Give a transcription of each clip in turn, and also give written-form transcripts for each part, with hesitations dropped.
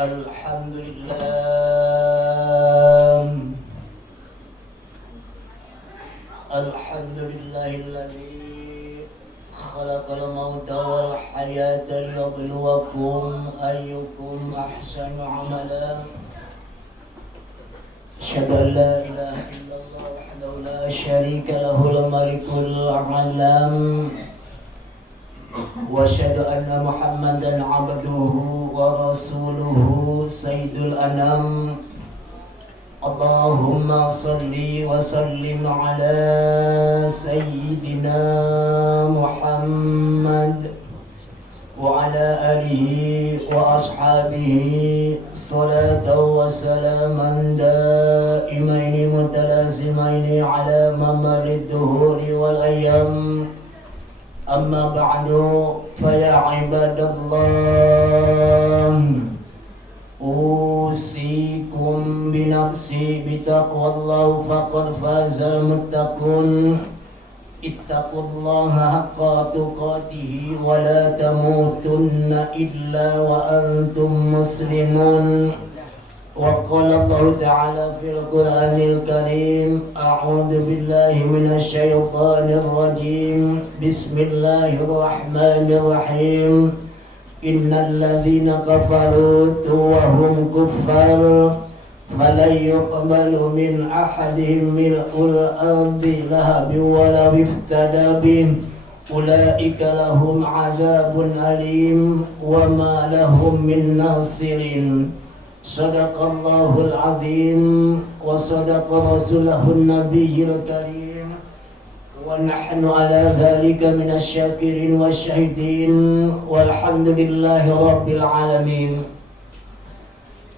Alhamdulillah, alhamdulillahilladzi khalaqal mauta wal hayata liyabluwakum ayyukum ahsanu amala. Asyhadu an la ilaha illallah wahdahu la syarika lahul malikul alam. Wa asyhadu anna Muhammadan abduhu wa rasuluhu sayyidul anam. Allahumma salli wa sallim ala sayyidina Muhammad wa ala alihi wa ashabihi salatan wa salaman daimaini mutalazimaini ala mamarrid duhuri wal ayyam. Amma ba'du, faya ibadallah, usikum binafsi bitaqwallahu faqad fazal muttaqun. Ittaqullaha haqqa tuqatihi wa la tamutunna illa wa antum muslimun. Wa qala Allah ta'ala fil Qur'anil Karim, a'udzu billahi minasy syaithanir rajim. Bismillahirrahmanirrahim. Innal ladzina kafaru wa hum kuffar falan yuqbalu min ahadihim mil'ul ardi lahabin walaw iftada bih. Ulaika lahum 'adzabun alim wa ma lahum min nasirin. Sadaqallahul azim wa sadaqa rasulahun nabiyyil karim wa nahnu ala dhalika minasy syakirin wasyahidin walhamdulillahi rabbil alamin.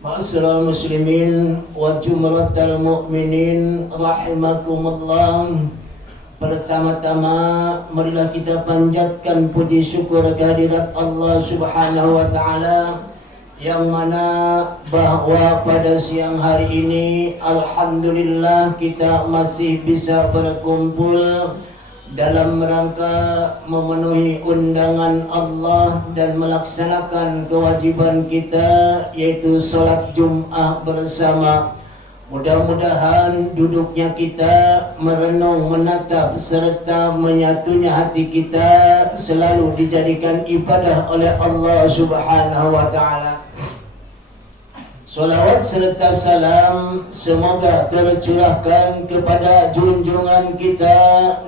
Ma'asyiral muslimin wa jumlatal mu'minin rahimakumullah. Pertama-tama marilah kita panjatkan puji syukur kehadirat Allah Subhanahu wa taala, yang mana bahwa pada siang hari ini alhamdulillah kita masih bisa berkumpul dalam rangka memenuhi undangan Allah dan melaksanakan kewajiban kita, yaitu sholat Jum'ah bersama. Mudah-mudahan duduknya kita merenung, menatap serta menyatunya hati kita selalu dijadikan ibadah oleh Allah Subhanahu wa taala. Salawat serta salam semoga tercurahkan kepada junjungan kita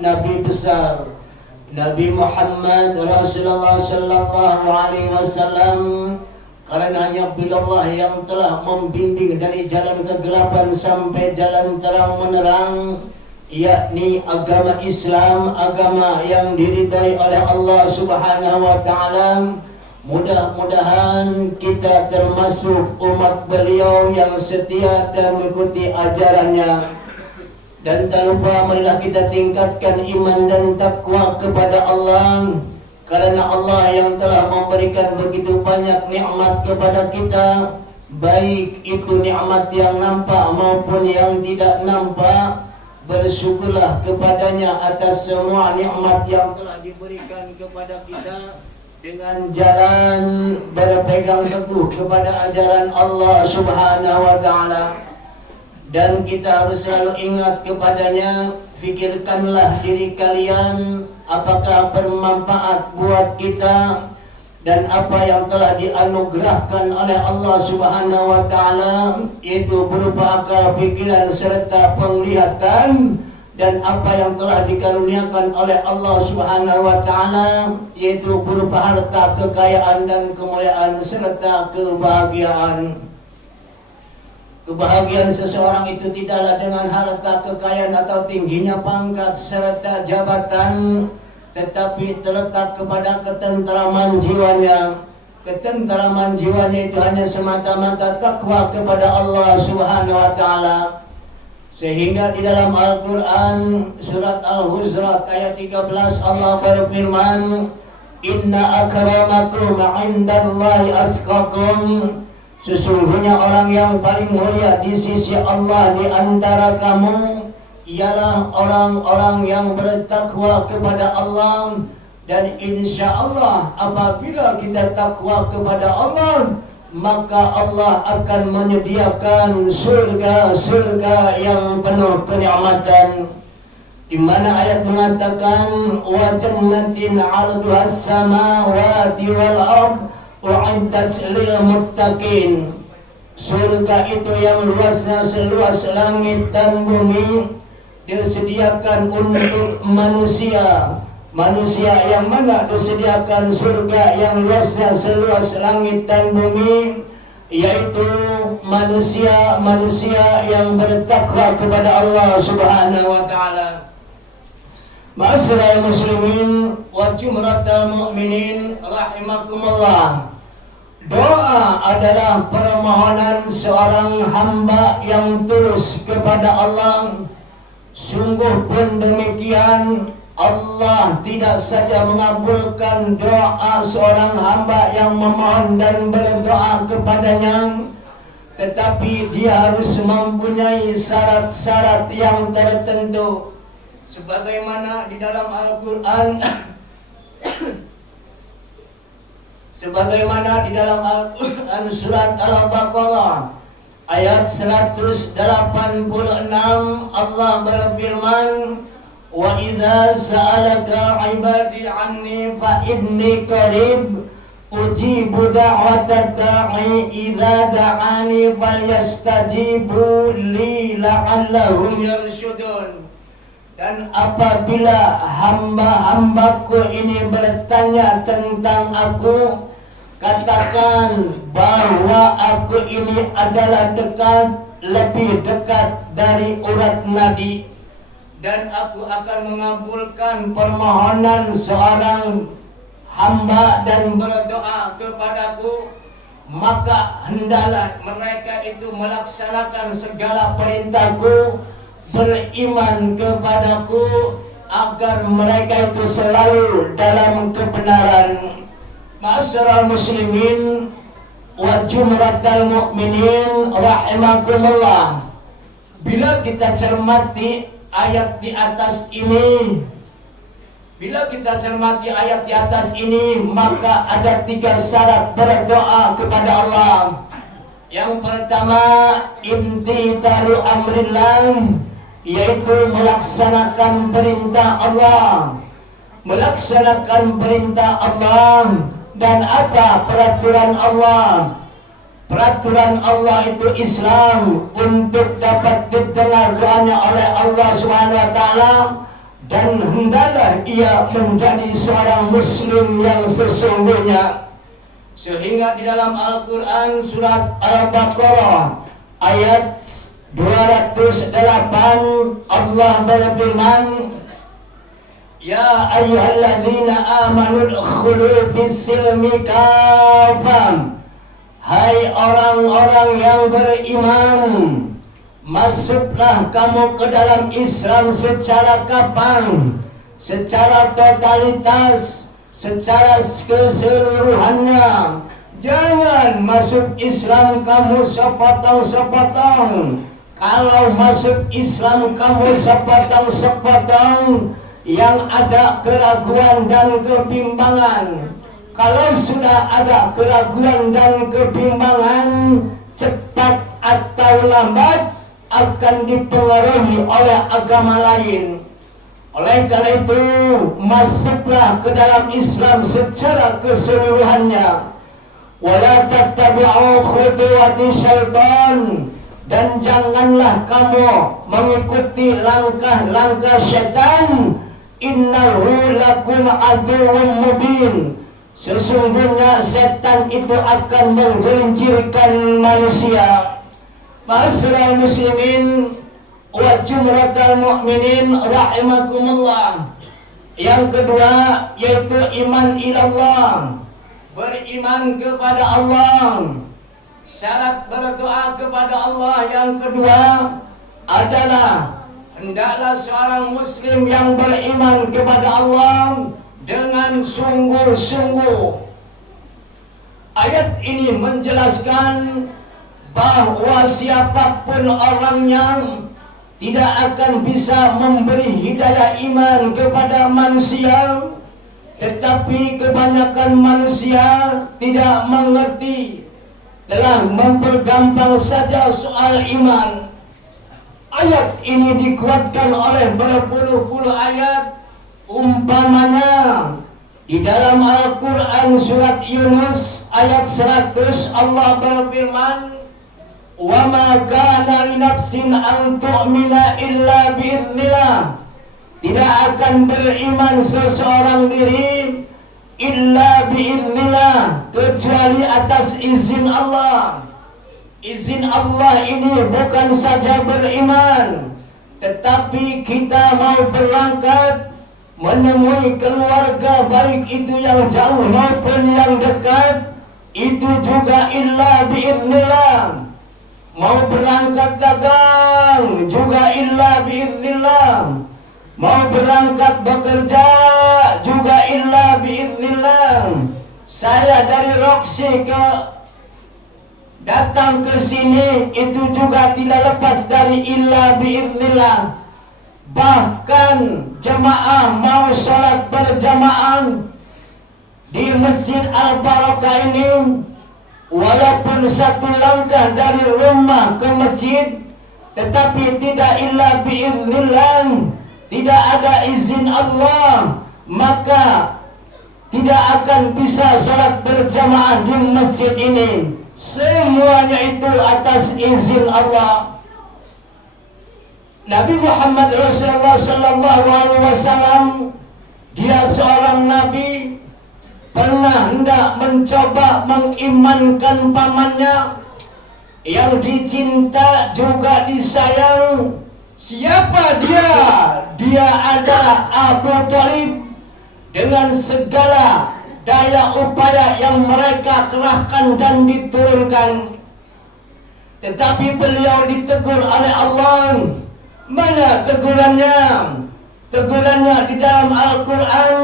Nabi besar Nabi Muhammad Rasulullah sallallahu alaihi wasallam, karena hanya billah yang telah membimbing dari jalan kegelapan sampai jalan terang menerang, yakni agama Islam, agama yang diridhai oleh Allah Subhanahu wa taala. Mudah-mudahan kita termasuk umat beliau yang setia dan mengikuti ajarannya. Dan tak lupa marilah kita tingkatkan iman dan takwa kepada Allah, karena Allah yang telah memberikan begitu banyak nikmat kepada kita, baik itu nikmat yang nampak maupun yang tidak nampak. Bersyukurlah kepadanya atas semua nikmat yang telah diberikan kepada kita dengan jalan berpegang teguh kepada ajaran Allah Subhanahu wa taala. Dan kita harus selalu ingat kepadanya. Fikirkanlah diri kalian apakah bermanfaat buat kita dan apa yang telah dianugerahkan oleh Allah Subhanahu wa taala, yaitu berupa akal, pikiran serta penglihatan, dan apa yang telah dikaruniakan oleh Allah Subhanahu wa taala, yaitu berupa harta, kekayaan dan kemuliaan serta kebahagiaan. Kebahagiaan seseorang itu tidaklah dengan harta, kekayaan atau tingginya pangkat serta jabatan, tetapi terletak kepada ketentraman jiwanya. Ketentraman jiwanya itu hanya semata-mata takwa kepada Allah Subhanahu wa taala. Sehingga di dalam Al-Quran surat Al-Hujurat ayat 13 Allah berfirman, Inna akramakum indallahi atqakum. Sesungguhnya orang yang paling mulia di sisi Allah di antara kamu ialah orang-orang yang bertakwa kepada Allah. Dan insya Allah apabila kita takwa kepada Allah, maka Allah akan menyediakan surga-surga yang penuh kenikmatan, di mana ayat mengatakan wa jannatin 'arduha as-samawati wal ard u'iddat lil muttaqin. Surga itu yang luasnya seluas langit dan bumi disediakan untuk manusia. Manusia yang mana disediakan surga yang luasnya seluas langit dan bumi, yaitu manusia yang bertakwa kepada Allah Subhanahu wa taala. Ma'asyiral muslimin wa jumratal mu'minin rahimakumullah. Doa adalah permohonan seorang hamba yang tulus kepada Allah. Sungguh pun demikian, Allah tidak saja mengabulkan doa seorang hamba yang memohon dan berdoa kepadanya, tetapi dia harus mempunyai syarat-syarat yang tertentu. Sebagaimana di dalam Al-Quran surat Al-Baqarah ayat 186, Allah berfirman, wa idza sa'alaka 'ibadi 'anni fa inni qarib ujibu da'watad da'i idza da'ani falyastajibu li la'allahum yarshudun. Dan apabila hamba-hambaku ini bertanya tentang aku, katakan bahwa aku ini adalah lebih dekat dari urat nadi, dan aku akan mengabulkan permohonan seorang hamba dan berdoa kepadaku. Maka hendaklah mereka itu melaksanakan segala perintahku, beriman kepadaku, agar mereka itu selalu dalam kebenaran. Ma'asyiral muslimin wa jumratal mu'minin rahimakumullah. Bila kita cermati ayat di atas ini, maka ada 3 syarat berdoa kepada Allah. Yang pertama, imtithalu amrillah, yaitu melaksanakan perintah Allah. Melaksanakan perintah Allah. Dan apa peraturan Allah? Peraturan Allah itu Islam, untuk dapat didengar doanya oleh Allah Subhanahu wa taala, dan hendaklah ia menjadi seorang muslim yang sesungguhnya. Sehingga di dalam Al-Quran surat Al-Baqarah ayat 208 Allah berfirman, ya ayyuhalladzina amanu udkhulu fis-silmi kafam. Hai orang-orang yang beriman, masuklah kamu ke dalam Islam secara kapang, secara totalitas, secara keseluruhannya. Jangan masuk Islam kamu sepotong-sepotong. Kalau masuk Islam kamu sepotong-sepotong, yang ada keraguan dan kebimbangan. Kalau sudah ada keraguan dan kebimbangan, cepat atau lambat akan dipengaruhi oleh agama lain. Oleh karena itu, masuklah ke dalam Islam secara keseluruhannya. Wala tattabi'u khutuwati syaitan, dan janganlah kamu mengikuti langkah-langkah syaitan. Innahu lakum aduwwun mubin. Sesungguhnya setan itu akan menggelincirkan manusia. Ma'asyiral muslimin wa jumratal mu'minin rahimakumullah. Yang kedua yaitu iman ilallah, beriman kepada Allah. Syarat berdoa kepada Allah yang kedua adalah hendaklah seorang muslim yang beriman kepada Allah dengan sungguh-sungguh. Ayat ini menjelaskan bahwa siapapun orangnya tidak akan bisa memberi hidayah iman kepada manusia, tetapi kebanyakan manusia tidak mengerti telah mempergampang saja soal iman. Ayat ini dikuatkan oleh berpuluh-puluh ayat. Umpamanya di dalam Al-Quran surat Yunus ayat 100 Allah berfirman, "Wa ma kana li nafsin an tu'mina illa bi'idznillah." Tidak akan beriman seseorang diri illa bi'idznillah, kecuali atas izin Allah. Izin Allah ini bukan saja beriman, tetapi kita mau berangkat menemui keluarga, baik itu yang jauh maupun yang dekat, itu juga illa bi'idznillah. Mau berangkat dagang juga illa bi'idznillah. Mau berangkat bekerja juga illa bi'idznillah. Saya dari Roksi datang ke sini itu juga tidak lepas dari illa bi'idznillah. Bahkan jemaah mau sholat berjamaah di Masjid Al-Barakah ini, walaupun satu langkah dari rumah ke masjid, tetapi tidak illa bi'idznillah, tidak ada izin Allah, maka tidak akan bisa sholat berjamaah di masjid ini. Semuanya itu atas izin Allah. Nabi Muhammad Rasulullah sallallahu alaihi wasallam, dia seorang nabi, pernah hendak mencoba mengimankan pamannya yang dicinta juga disayang. Siapa dia? Dia ada Abu Thalib. Dengan segala daya upaya yang mereka kerahkan dan diturunkan, tetapi beliau ditegur oleh Allah. Mana tegurannya? Tegurannya di dalam Al-Quran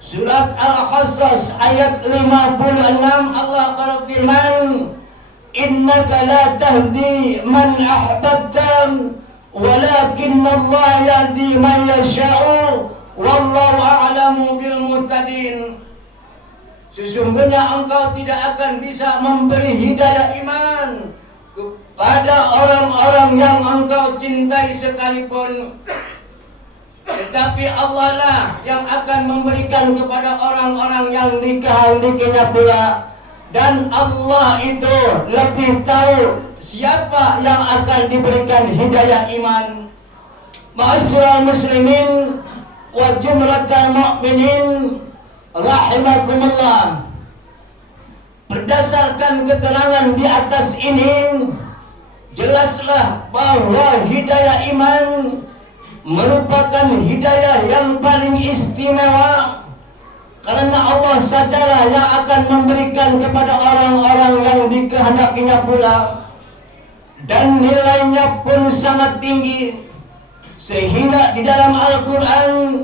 surat Al-Qasas ayat 56 Allah berfirman, "Innaka la tahdi man ahbabta walakin Allah yahdi man yasha'u wallahu a'lamu bil muhtadin." Sesungguhnya engkau tidak akan bisa memberi hidayah iman kepada orang-orang yang engkau cintai sekalipun, tetapi Allah lah yang akan memberikan kepada orang-orang yang dikehendakinya pula. Dan Allah itu lebih tahu siapa yang akan diberikan hidayah iman. Ma'asyiral muslimin wa jumlatal mu'minin rahimakumullah. Berdasarkan keterangan di atas ini, jelaslah bahwa hidayah iman merupakan hidayah yang paling istimewa, karena Allah sajalah yang akan memberikan kepada orang-orang yang dikehendakinya pula, dan nilainya pun sangat tinggi, sehingga di dalam Al-Quran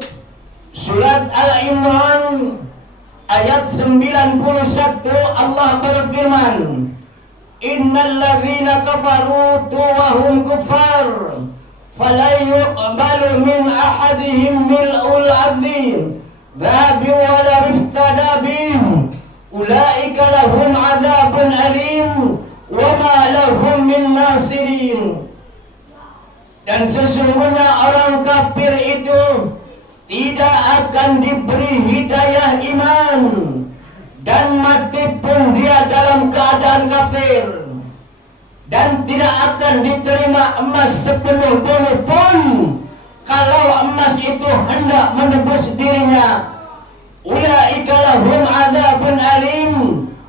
surat Al-Imran ayat 91 Allah berfirman, "Innal ladzina kafaru wa hum kuffar fala yuqbalu min ahadihim mil'ul ardhi dhahabi wa la iftada bihim ulaika lahum adzabun alim wa ma lahum min nasirin." Dan sesungguhnya orang kafir itu tidak akan diberi hidayah iman, dan mati pun dia dalam keadaan kafir, dan tidak akan diterima emas sepenuh bumi pun kalau emas itu hendak menebus dirinya. Ulaika lahum adzabun alim,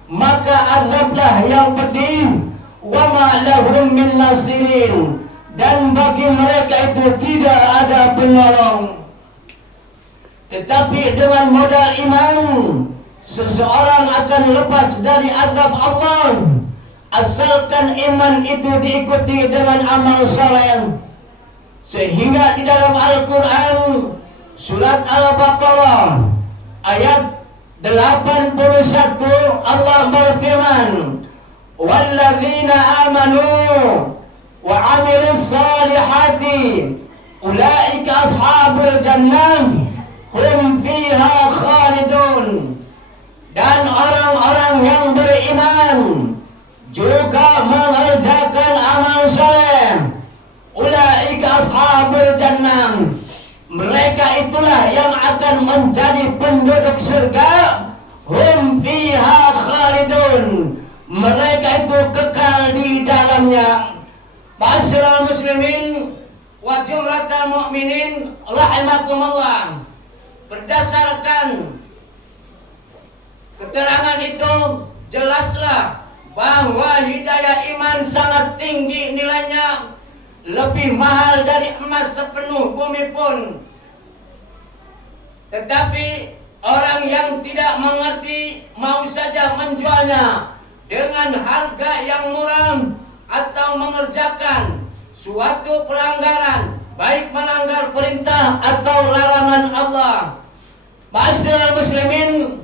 maka azablah yang pedih, wa ma lahum min nasirin, dan bagi mereka itu tidak ada penolong. Tetapi dengan modal iman, seseorang akan lepas dari azab Allah, asalkan iman itu diikuti dengan amal saleh. Sehingga di dalam Al-Quran surat Al-Baqarah ayat 81 Allah berfirman, "Walladzina amanu wa 'amilus salihati ulaika ashabul jannah hum fiha khalidun." Dan orang-orang yang beriman juga mengerjakan amal soleh. Ulaika ashabul jannah, mereka itulah yang akan menjadi penduduk surga. Hum fiha khalidun, mereka itu kekal di dalamnya. Ma'asyiral muslimin wa jumlatal mu'minin rahimakumullah. Berdasarkan keterangan itu jelaslah bahwa hidayah iman sangat tinggi nilainya, lebih mahal dari emas sepenuh bumi pun. Tetapi orang yang tidak mengerti mau saja menjualnya dengan harga yang murah atau mengerjakan suatu pelanggaran, baik melanggar perintah atau larangan Allah. Ma'asyiral muslimin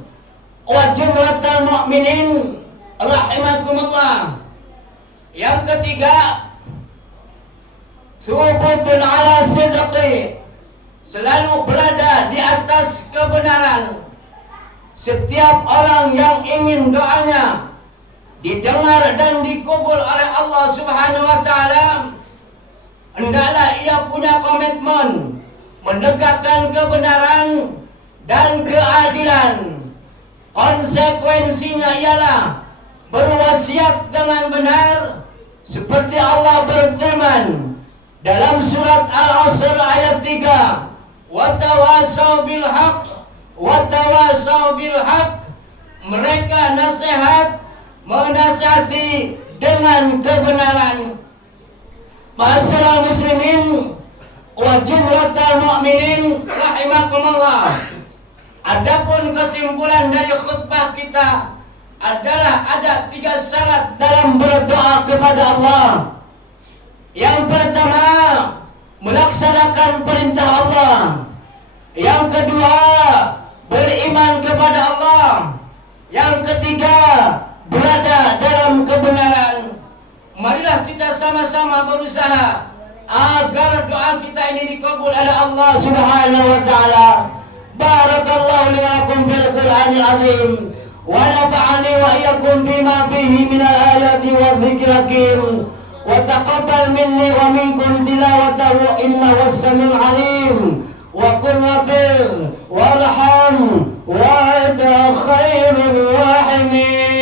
wa jumlatal mu'minin rahimakumullah. Yang ketiga, thubutun ala sidqi, selalu berada di atas kebenaran. Setiap orang yang ingin doanya didengar dan dikabul oleh Allah Subhanahu wa taala, hendaklah ia punya komitmen menegakkan kebenaran dan keadilan. Konsekuensinya ialah berwasiat dengan benar, seperti Allah berfirman dalam surat Al-Asr ayat 3, watawasau bil haq, watawasau bil haq, mereka menasihati dengan kebenaran. Ma'asyiral muslimin wa jumlatal mu'minin rahimakumullah. Adapun kesimpulan dari khutbah kita adalah ada 3 syarat dalam berdoa kepada Allah. Yang pertama, melaksanakan perintah Allah. Yang kedua, beriman kepada Allah. Yang ketiga, berada dalam kebenaran. Marilah kita sama-sama berusaha agar doa kita ini dikabul oleh Allah Subhanahu wa taala. Barakallahu li wa lakum fil Qur'anil azim wa nafa'ani wa iyyakum bima fihi minal ayati wa dzikril hakim. وتقبل مني ومنكم تلاوته إنه السميع العليم وقل ربي وارحم وأنت خير الراحمين.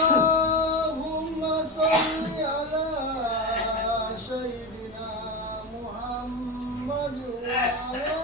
اللهم صل على سيدنا محمد وعلى